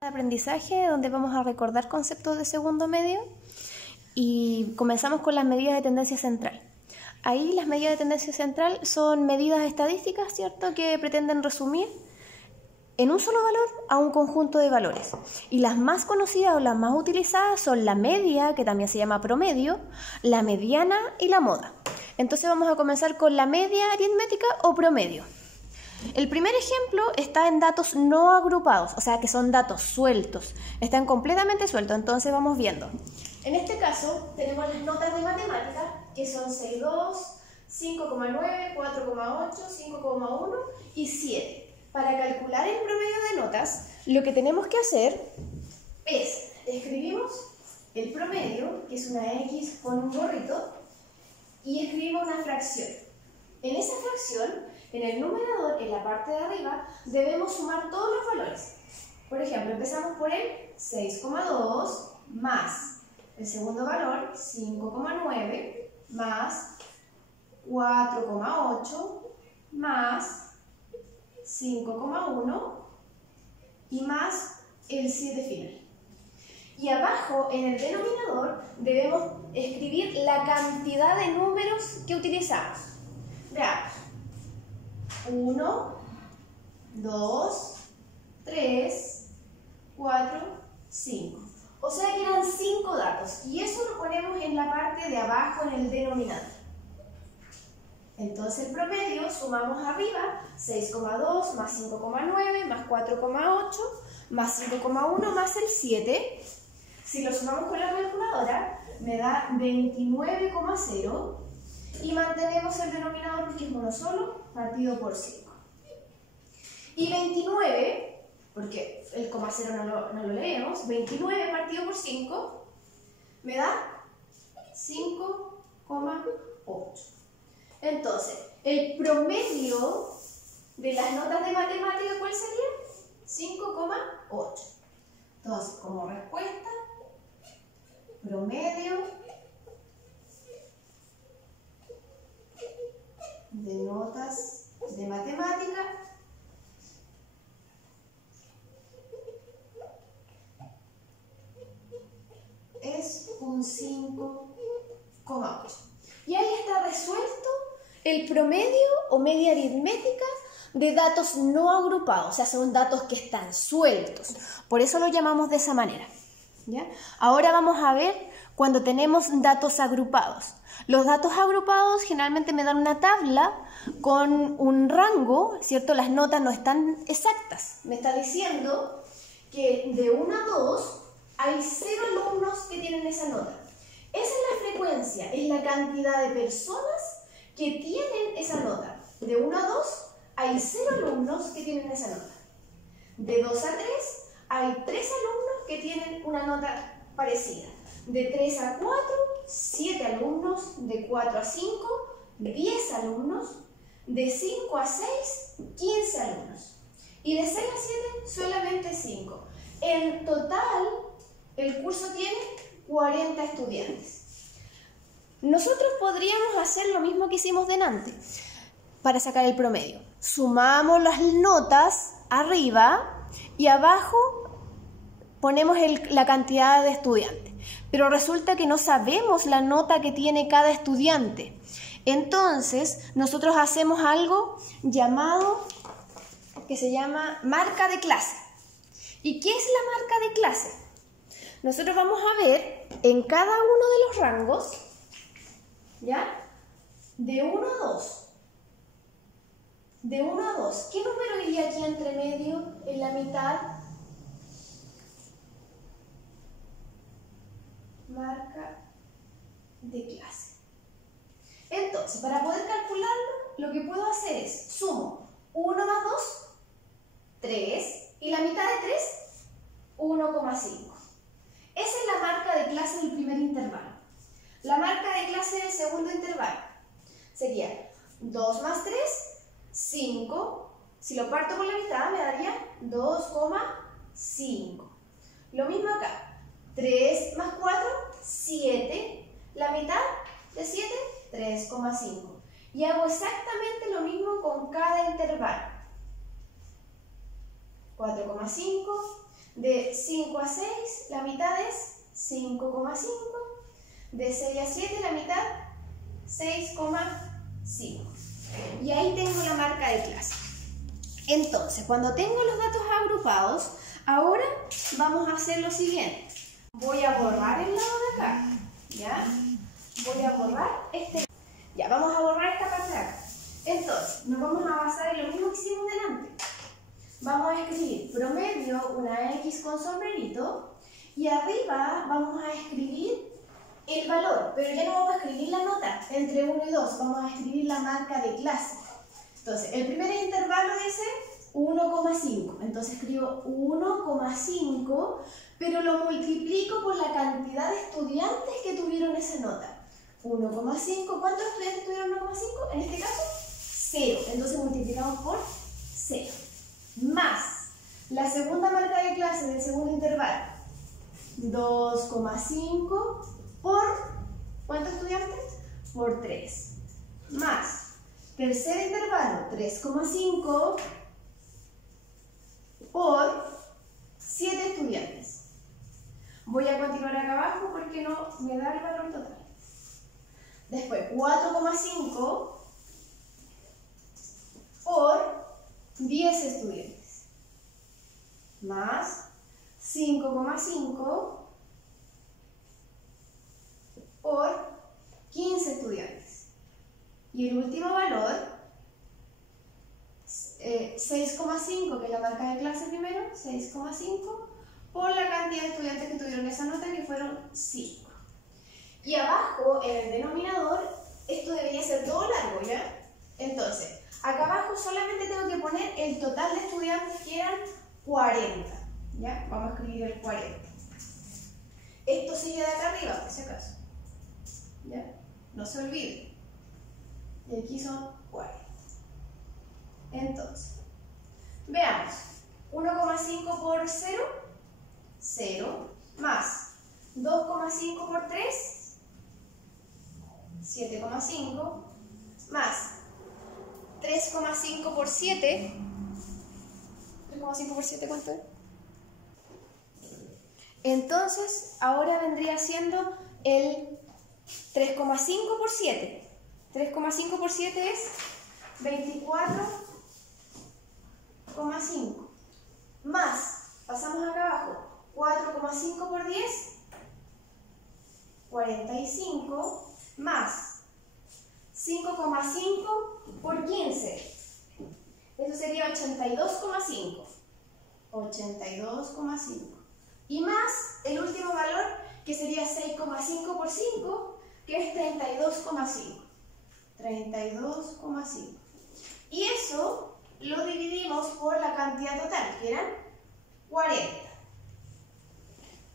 De aprendizaje donde vamos a recordar conceptos de segundo medio y comenzamos con las medidas de tendencia central. Ahí las medidas de tendencia central son medidas estadísticas, ¿cierto?, que pretenden resumir en un solo valor a un conjunto de valores. Y las más conocidas o las más utilizadas son la media, que también se llama promedio, la mediana y la moda. Entonces vamos a comenzar con la media aritmética o promedio. El primer ejemplo está en datos no agrupados, o sea que son datos sueltos, están completamente sueltos, entonces vamos viendo. En este caso tenemos las notas de matemática que son 6,2, 5,9, 4,8, 5,1 y 7. Para calcular el promedio de notas, lo que tenemos que hacer es, escribimos el promedio, que es una X con un gorrito, y escribimos una fracción. En esa fracción, en el numerador, en la parte de arriba, debemos sumar todos los valores. Por ejemplo, empezamos por el 6,2 más el segundo valor, 5,9 más 4,8 más 5,1 y más el 7 final. Y abajo, en el denominador, debemos escribir la cantidad de números que utilizamos. Veamos. 1, 2, 3, 4, 5. O sea que eran 5 datos. Y eso lo ponemos en la parte de abajo, en el denominador. Entonces el promedio, sumamos arriba 6,2 más 5,9 más 4,8 más 5,1 más el 7. Si lo sumamos con la calculadora, me da 29,0. Y mantenemos el denominador porque es uno solo, partido por 5. Y 29, porque el coma 0 no lo leemos, 29 partido por 5 me da 5,8. Entonces, el promedio de las notas de matemática, ¿cuál sería? 5,8. Entonces, como respuesta, promedio de notas de matemática es un 5,8. Y ahí está resuelto el promedio o media aritmética de datos no agrupados, o sea, son datos que están sueltos. Por eso lo llamamos de esa manera. ¿Ya? Ahora vamos a ver cuando tenemos datos agrupados. Los datos agrupados generalmente me dan una tabla con un rango, ¿cierto? Las notas no están exactas. Me está diciendo que de 1 a 2 hay 0 alumnos que tienen esa nota. Esa es la frecuencia, es la cantidad de personas que tienen esa nota. De 1 a 2 hay 0 alumnos que tienen esa nota. De 2 a 3 hay 3 alumnos que tienen una nota parecida. De 3 a 4, 7 alumnos. De 4 a 5, 10 alumnos. De 5 a 6, 15 alumnos. Y de 6 a 7, solamente 5. En total, el curso tiene 40 estudiantes. Nosotros podríamos hacer lo mismo que hicimos delante para sacar el promedio. Sumamos las notas arriba y abajo ponemos la cantidad de estudiantes. Pero resulta que no sabemos la nota que tiene cada estudiante. Entonces, nosotros hacemos algo llamado, que se llama marca de clase. ¿Y qué es la marca de clase? Nosotros vamos a ver en cada uno de los rangos, ¿ya? De 1 a 2. De 1 a 2. ¿Qué número iría aquí entre medio, en la mitad? Marca de clase. Entonces, para poder calcularlo, lo que puedo hacer es sumo 1 más 2, 3, y la mitad de 3, 1,5. Esa es la marca de clase del primer intervalo. La marca de clase del segundo intervalo sería 2 más 3, 5. Si lo parto por la mitad, me daría 2,5. Lo mismo acá. 3 más 4, 7. La mitad de 7, 3,5. Y hago exactamente lo mismo con cada intervalo. 4,5. De 5 a 6, la mitad es 5,5. De 6 a 7, la mitad 6,5. Y ahí tengo la marca de clase. Entonces, cuando tengo los datos agrupados, ahora vamos a hacer lo siguiente. Voy a borrar el lado de acá, ¿ya? Voy a borrar este. Ya, vamos a borrar esta parte de acá. Entonces, nos vamos a basar en lo mismo que hicimos delante. Vamos a escribir promedio, una X con sombrerito, y arriba vamos a escribir el valor, pero ya no vamos a escribir la nota entre 1 y 2, vamos a escribir la marca de clase. Entonces, el primer intervalo dice 1,5, entonces escribo 1,5, pero lo multiplico por la cantidad de estudiantes que tuvieron esa nota. 1,5, ¿cuántos estudiantes tuvieron 1,5? En este caso, 0, entonces multiplicamos por 0. Más la segunda marca de clase del segundo intervalo, 2,5 por, ¿cuántos estudiantes? Por 3. Más tercer intervalo, 3,5 por 7 estudiantes. Voy a continuar acá abajo porque no me da el valor total. Después, 4,5 por 10 estudiantes. Más 5,5 por 15 estudiantes. Y el último valor, 6,5, que es la marca de clase primero, 6,5 por la cantidad de estudiantes que tuvieron esa nota, que fueron 5. Y abajo, en el denominador, esto debería ser todo largo, ¿ya? Entonces, acá abajo solamente tengo que poner el total de estudiantes, que eran 40, ¿ya? Vamos a escribir el 40. Esto sigue de acá arriba, por si acaso, ¿ya? No se olvide. Y aquí son 40. Entonces, veamos. 1,5 por 0, 0, más 2,5 por 3, 7,5, más 3,5 por 7, 3,5 por 7, ¿cuánto es? Entonces, ahora vendría siendo el 3,5 por 7. 3,5 por 7 es 24,5. Más, pasamos acá abajo, 4,5 por 10, 45, más 5,5 por 15. Eso sería 82,5. 82,5. Y más el último valor, que sería 6,5 por 5, que es 32,5. 32,5. Y eso lo dividimos por la cantidad total, que eran 40.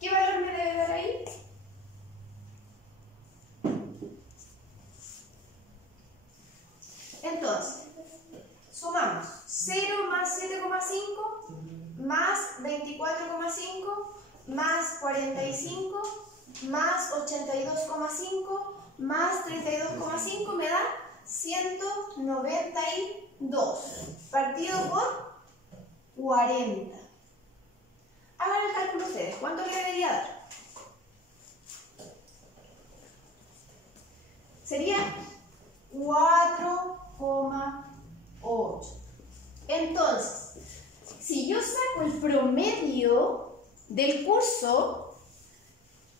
¿Qué valor me debe dar ahí? Entonces, sumamos 0 más 7,5 más 24,5 más 45 más 82,5 más 32,5 me da 192 partido por 40. Hagan el cálculo ustedes. ¿Cuánto le debería dar? Sería 4,8. Entonces, si yo saco el promedio del curso,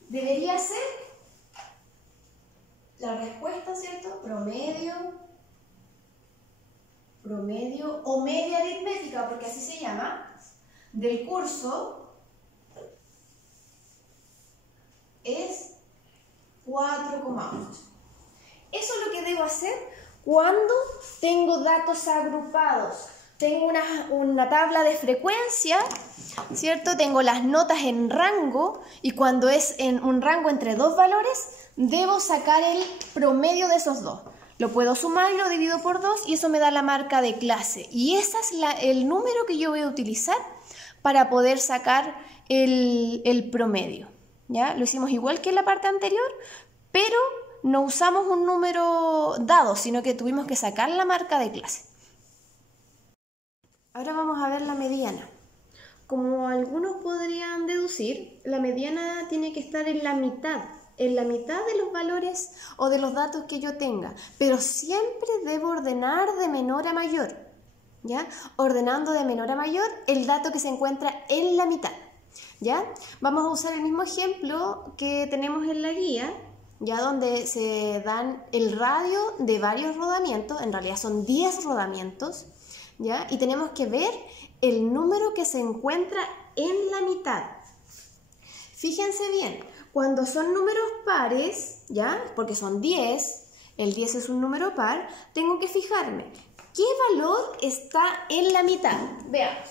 debería ser la respuesta, ¿cierto? Promedio o media aritmética, porque así se llama, del curso es 4,8. Eso es lo que debo hacer cuando tengo datos agrupados. Tengo una tabla de frecuencia, ¿cierto? Tengo las notas en rango, y cuando es en un rango entre dos valores, debo sacar el promedio de esos dos. Lo puedo sumar y lo divido por 2 y eso me da la marca de clase. Y ese es el número que yo voy a utilizar para poder sacar el promedio, ¿ya? Lo hicimos igual que en la parte anterior, pero no usamos un número dado, sino que tuvimos que sacar la marca de clase. Ahora vamos a ver la mediana. como algunos podrían deducir, la mediana tiene que estar en la mitad de los valores o de los datos que yo tenga, pero siempre debo ordenar de menor a mayor, ¿ya? Ordenando de menor a mayor el dato que se encuentra en la mitad, ¿ya? Vamos a usar el mismo ejemplo que tenemos en la guía, ya donde se dan el radio de varios rodamientos, en realidad son 10 rodamientos, ¿ya? Y tenemos que ver el número que se encuentra en la mitad. Fíjense bien, cuando son números pares, ¿ya? Porque son 10, el 10 es un número par, tengo que fijarme qué valor está en la mitad. Veamos.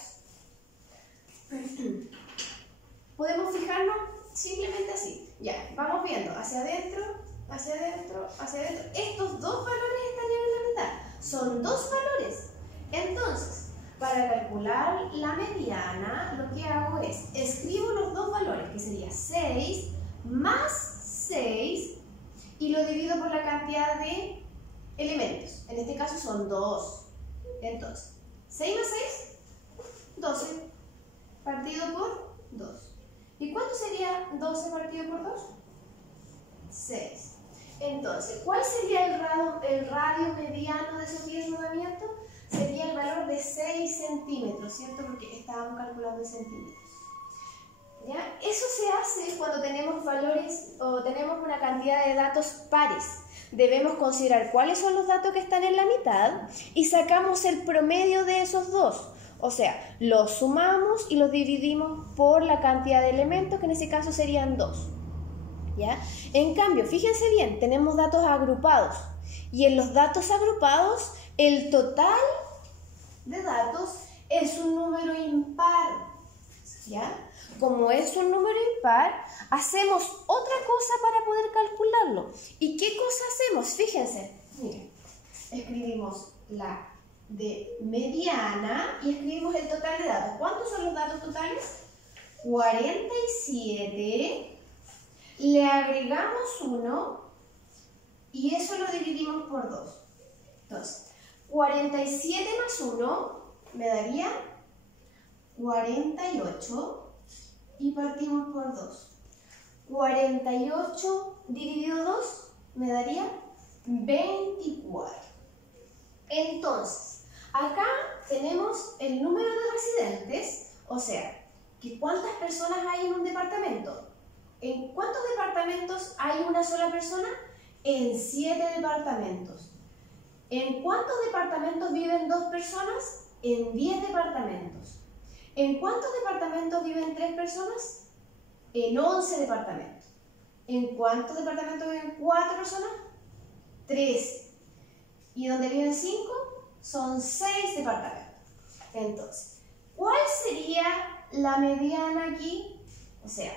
Podemos fijarnos simplemente así. Ya, vamos viendo hacia adentro, hacia adentro, hacia adentro. Estos dos valores estarían en la mitad. Son dos valores. Entonces, para calcular la mediana, lo que hago es escribo los dos valores, que sería 6 más 6, y lo divido por la cantidad de elementos. En este caso son 2. Entonces, 6 más 6, 12, partido por 2. ¿Y cuánto sería 12 partido por 2? 6. Entonces, ¿cuál sería el radio mediano de esos 10 rodamientos? Sería el valor de 6 centímetros, ¿cierto? Porque estábamos calculando en centímetros. ¿Ya? Eso se hace cuando tenemos valores o tenemos una cantidad de datos pares. Debemos considerar cuáles son los datos que están en la mitad y sacamos el promedio de esos dos. O sea, los sumamos y los dividimos por la cantidad de elementos, que en ese caso serían 2. ¿Ya? En cambio, fíjense bien, tenemos datos agrupados. Y en los datos agrupados, el total de datos es un número impar. ¿Ya? Como es un número impar, hacemos otra cosa para poder calcularlo. ¿Y qué cosa hacemos? Fíjense, miren, escribimos la de mediana y escribimos el total de datos. ¿Cuántos son los datos totales? 47, le agregamos 1 y eso lo dividimos por 2. Entonces, 47 más 1 me daría 48 y partimos por 2. 48 dividido 2 me daría 24. Entonces, acá tenemos el número de residentes, o sea, que cuántas personas hay en un departamento. ¿En cuántos departamentos hay una sola persona? En 7 departamentos. ¿En cuántos departamentos viven 2 personas? En 10 departamentos. ¿En cuántos departamentos viven 3 personas? En 11 departamentos. ¿En cuántos departamentos viven 4 personas? 3. ¿Y donde viven 5? Son 6 departamentos. Entonces, ¿cuál sería la mediana aquí? O sea,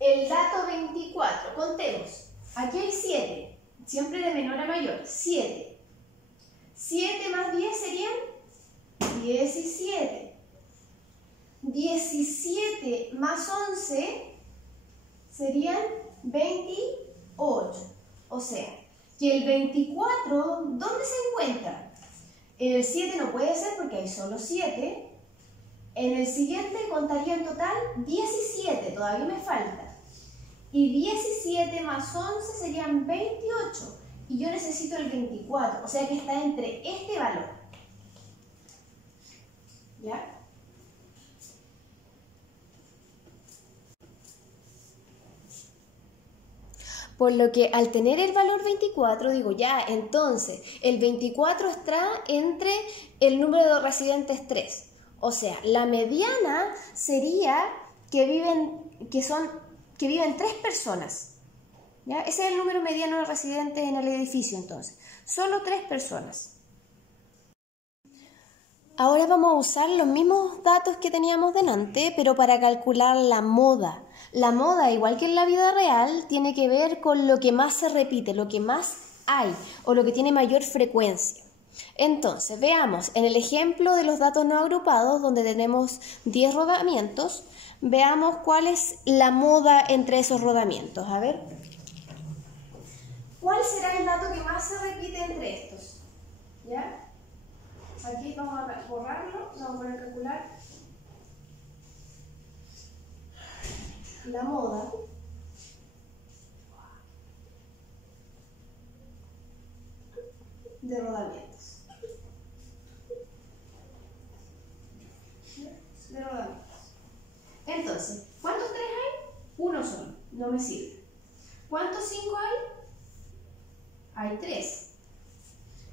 el dato 24, contemos. Aquí hay 7, siempre de menor a mayor, 7. 7 más 10 serían 17. 17 más 11 serían 28. O sea, que el 24, ¿dónde se encuentra? En el 7 no puede ser porque hay solo 7. En el siguiente contaría en total 17, todavía me falta. Y 17 más 11 serían 28. Y yo necesito el 24, o sea que está entre este valor. ¿Ya? Por lo que al tener el valor 24, digo ya, entonces el 24 está entre el número de residentes 3. O sea, la mediana sería que viven 3 personas. ¿Ya? Ese es el número mediano de residentes en el edificio, entonces. Solo 3 personas. Ahora vamos a usar los mismos datos que teníamos delante, pero para calcular la moda. La moda, igual que en la vida real, tiene que ver con lo que más se repite, lo que más hay o lo que tiene mayor frecuencia. Entonces, veamos, en el ejemplo de los datos no agrupados, donde tenemos 10 rodamientos, veamos cuál es la moda entre esos rodamientos. A ver, ¿cuál será el dato que más se repite entre estos? ¿Ya? Aquí vamos a borrarlo, vamos a poner calcular. la moda de rodamientos. Entonces, ¿cuántos 3 hay? Uno solo, no me sirve. ¿Cuántos 5 hay? Hay 3.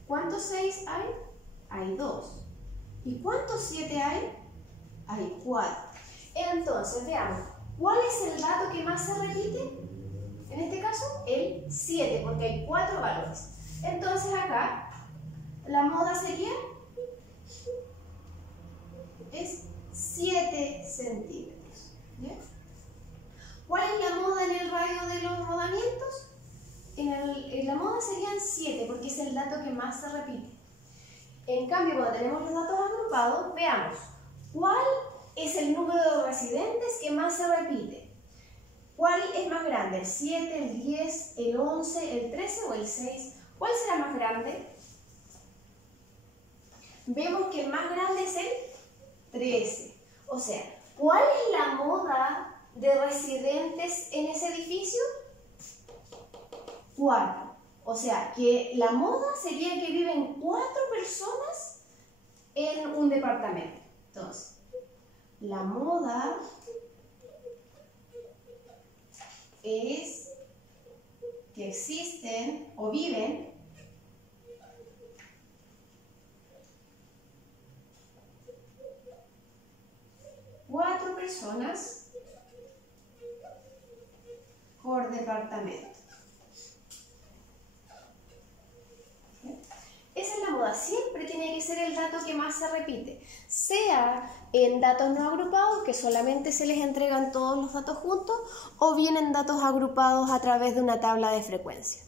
¿Cuántos 6 hay? Hay 2. ¿Y cuántos 7 hay? Hay 4. Entonces, veamos, ¿cuál es el dato que más se repite? En este caso, el 7, porque hay 4 valores. Entonces acá, la moda sería es 7 centímetros. ¿Bien? ¿Cuál es la moda en el radio de los rodamientos? En la moda serían 7, porque es el dato que más se repite. En cambio, cuando tenemos los datos agrupados, veamos, ¿cuál es el número de residentes que más se repite? ¿Cuál es más grande? ¿El 7, el 10, el 11, el 13 o el 6? ¿Cuál será más grande? Vemos que el más grande es el 13. O sea, ¿cuál es la moda de residentes en ese edificio? 4. O sea, que la moda sería que viven 4 personas en un departamento. Entonces, la moda es que existen o viven 4 personas por departamento. Esa es la moda, siempre tiene que ser el dato que más se repite, sea en datos no agrupados, que solamente se les entregan todos los datos juntos, o bien en datos agrupados a través de una tabla de frecuencia.